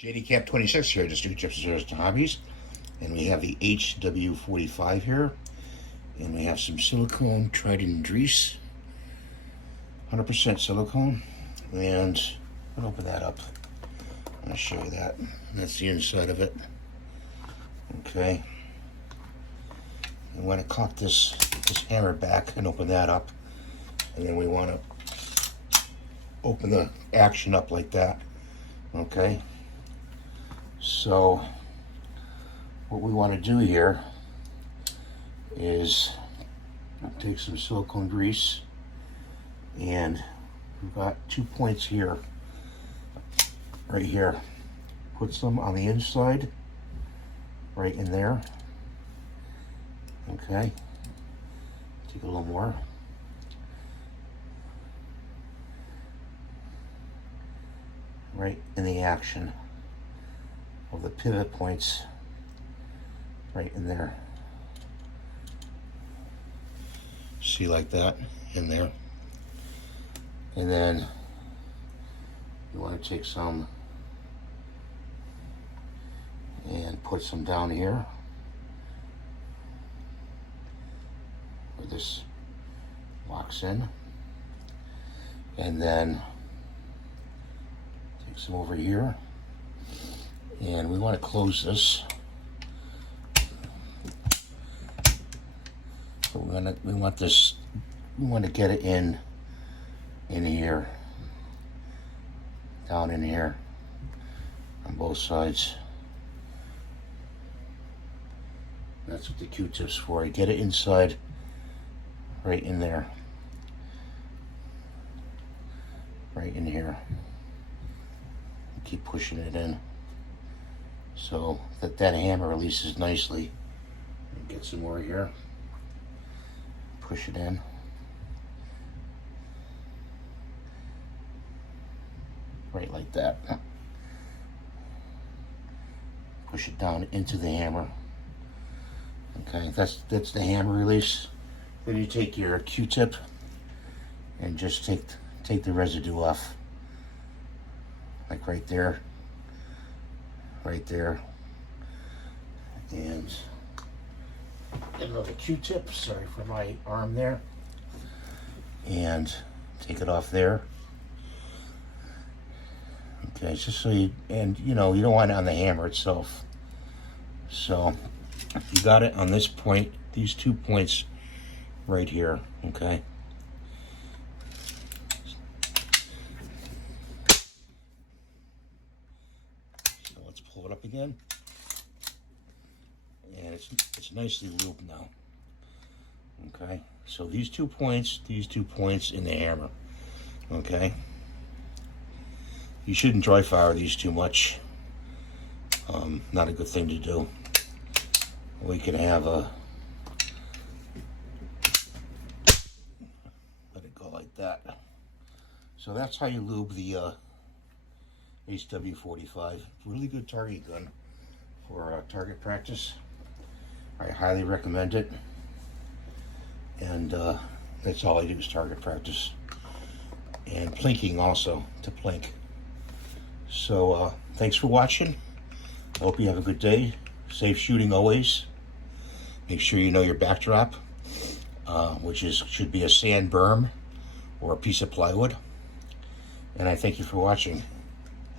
JD Camp 26 here, just do chips and service to hobbies, and we have the HW45 here, and we have some silicone Trident grease, 100% silicone, and I'll open that up. I'll show you that. That's the inside of it. Okay. We want to cock this hammer back and open that up, and then we want to open the action up like that. Okay. So what we want to do here is take some silicone grease, and we've got 2 points here, right here. Put some on the inside, right in there. Okay, take a little more. Right in the action of the pivot points, right in there. See, like that, in there. And then you want to take some and put some down here where this locks in, and then take some over here, and we want to close this. But we want to get it in here, down in here, on both sides. That's what the Q-tip's for. You get it inside, right in there, right in here. Keep pushing it in so that hammer releases nicely. Get some more here. Push it in. Right like that. Push it down into the hammer. Okay, that's the hammer release. Then you take your Q-tip and just take the residue off. Like right there, and another Q-tip, sorry for my arm there, and take it off there. Okay, just so you don't want it on the hammer itself. So you got it on this point, these 2 points right here, okay? Pull it up again, and it's nicely lubed now. Okay, so these 2 points in the hammer. Okay, you shouldn't dry fire these too much. Not a good thing to do. We can have let it go like that. So that's how you lube the HW45. Really good target gun for target practice. I highly recommend it, and that's all I do is target practice, and plinking also, to plink. So thanks for watching. I hope you have a good day. Safe shooting always. Make sure you know your backdrop, which should be a sand berm or a piece of plywood. And I thank you for watching.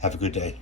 Have a good day.